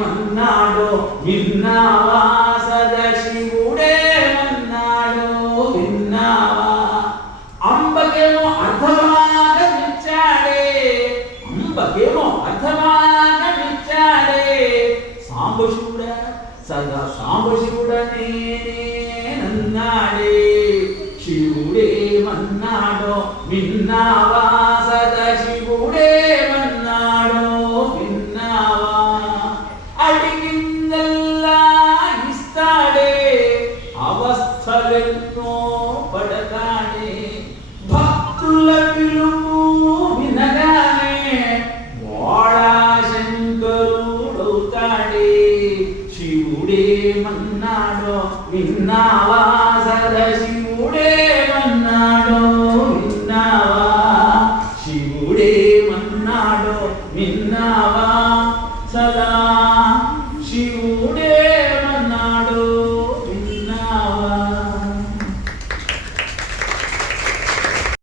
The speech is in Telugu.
మన్నాడో విన్నావా సదాశివుడే మన్నాడో విన్నావా అంబకేమో అర్థమాగమిచ్చాడే అంబకేమో అర్థమాగమిచ్చాడే సాంబశివుడ సదా సాంబశివుడనే నన్నాడే శివుడే మన్నాడో విన్నావా సదాశివుడే మన్నాడో విన్నావా అడిగిందల్లా ఇస్తాడే అవస్థలెన్నో పడతాడే భక్తుల పిలుపు వినగానే వాడా శంకరుడవుతాడే శివుడే మన్నాడో విన్నావా సదాశివుడే మన్నాడో విన్నావా శివుడే మన్నాడో విన్నావా సదా శివుడే